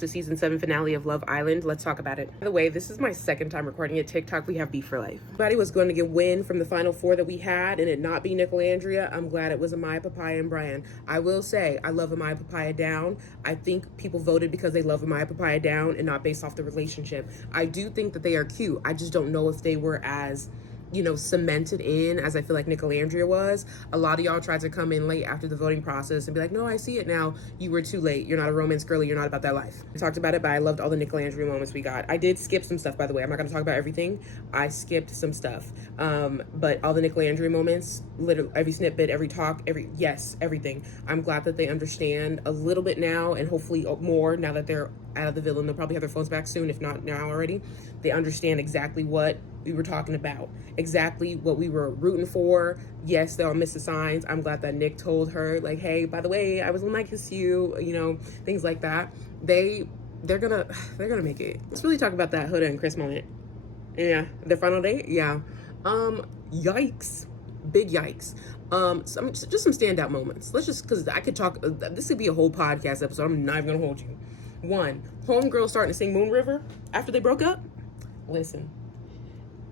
The season 7 finale of Love Island. Let's talk about it. By the way, this is my second time recording a TikTok. We have beef for life. Everybody was going to get win from the final 4 that we had and it not be Nicole Andrea. I'm glad it was Amaya, Papaya, and Brian. I will say I love Amaya, Papaya down. I think people voted because they love Amaya, Papaya down and not based off the relationship. I do think that they are cute. I just don't know if they were as, you know, cemented in as I feel like Nicole Andrea was. A lot of y'all tried to come in late after the voting process and be like, no, I see it now. You were too late. You're not a romance girly. You're not about that life. We talked about it, but I loved all the Nicole Andrea moments we got. I did skip some stuff, by the way. I'm not going to talk about everything. I skipped some stuff. But all the Nicole Andrea moments, literally every snippet, every talk, everything. I'm glad that they understand a little bit now and hopefully more now that they're out of the villain. They'll probably have their phones back soon, if not now already. They understand exactly what we were talking about, exactly what we were rooting for. Yes, they'll miss the signs. I'm glad that Nick told her, like, hey, by the way, I was gonna kiss you, you know, things like that. They're gonna make it. Let's really talk about that Huda and Chris moment. Yeah, their final date. Yeah. Yikes, big yikes. Just some standout moments. Let's just, because I could talk. This could be a whole podcast episode. I'm not even gonna hold you. One, homegirl starting to sing Moon River after they broke up. Listen,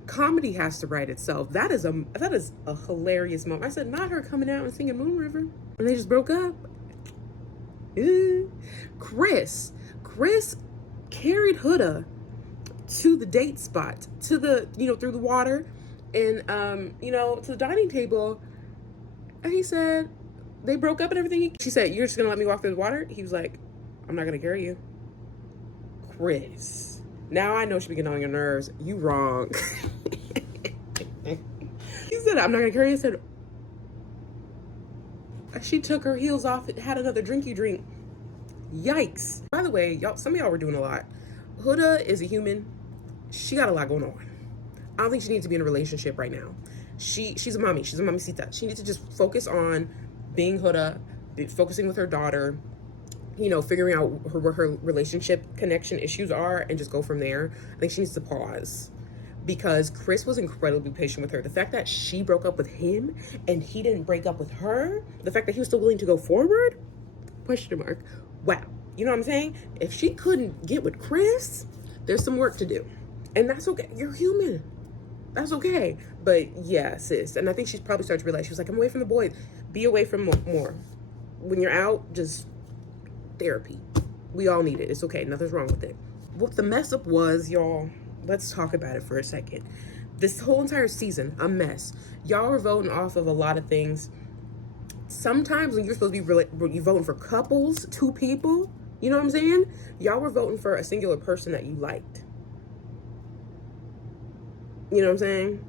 comedy has to write itself. That is a hilarious moment. I said, not her coming out and singing Moon River, and they just broke up. Chris carried Huda to the date spot, to the, you know, through the water, and you know, to the dining table, and he said they broke up and everything. She said, you're just gonna let me walk through the water? He was like, I'm not gonna carry you. Chris, now I know she be getting on your nerves. You wrong. He said, I'm not gonna carry you. I said, she took her heels off and had another drinky drink. Yikes. By the way, y'all, some of y'all were doing a lot. Huda is a human. She got a lot going on. I don't think she needs to be in a relationship right now. She's a mommy. She's a mamacita. She needs to just focus on being Huda, focusing with her daughter, you know, figuring out where her relationship connection issues are and just go from there. I think she needs to pause because Chris was incredibly patient with her. The fact that she broke up with him and he didn't break up with her, the fact that he was still willing to go forward, question mark. Wow. You know what I'm saying? If she couldn't get with Chris, there's some work to do. And that's okay. You're human. That's okay. But yeah, sis. And I think she's probably started to realize, she was like, I'm away from the boys. Be away from more. When you're out, just therapy. We all need it. It's okay. Nothing's wrong with it. What the mess up was, y'all, let's talk about it for a second. This whole entire season, a mess. Y'all were voting off of a lot of things. Sometimes when you're supposed to be you voting for couples, 2 people, you know what I'm saying? Y'all were voting for a singular person that you liked. You know what I'm saying?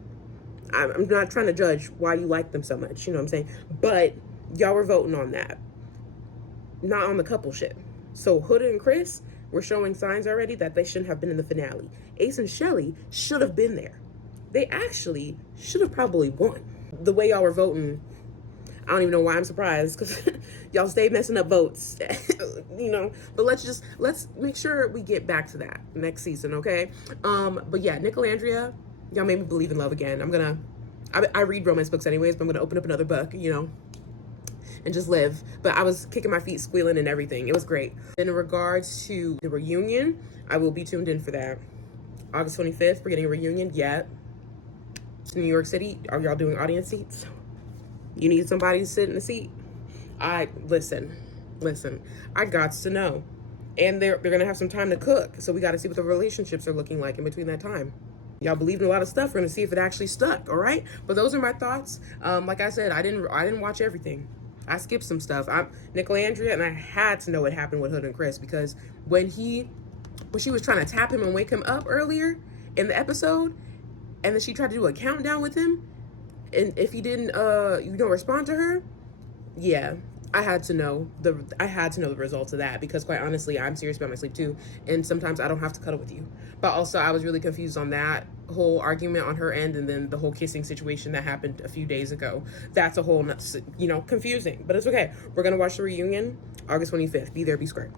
I'm not trying to judge why you like them so much, you know what I'm saying? But y'all were voting on that, not on the couple shit. So Huda and Chris were showing signs already that they shouldn't have been in the finale. Ace and Shelly should have been there. They actually should have probably won. The way y'all were voting, I don't even know why I'm surprised, because y'all stay messing up votes, you know. But let's make sure we get back to that next season, okay? But yeah, Nicole Andrea, y'all made me believe in love again. I read romance books anyways, but I'm gonna open up another book, you know, and just live. But I was kicking my feet, squealing and everything. It was great. In regards to the reunion, I will be tuned in for that. August 25th, we're getting a reunion. Yeah. New York City. Are y'all doing audience seats? You need somebody to sit in the seat. Listen. I got to know. And they're gonna have some time to cook. So we gotta see what the relationships are looking like in between that time. Y'all believed in a lot of stuff. We're gonna see if it actually stuck, all right? But those are my thoughts. Like I said, I didn't watch everything. I skipped some stuff. I'm Nicole Andrea, and I had to know what happened with Hood and Chris, because when she was trying to tap him and wake him up earlier in the episode, and then she tried to do a countdown with him, and if he didn't respond to her, yeah, I had to know the results of that, because quite honestly, I'm serious about my sleep too, and sometimes I don't have to cuddle with you. But also, I was really confused on that whole argument on her end, and then the whole kissing situation that happened a few days ago. That's a whole, confusing, but it's okay. We're gonna watch the reunion August 25th. Be there, be square.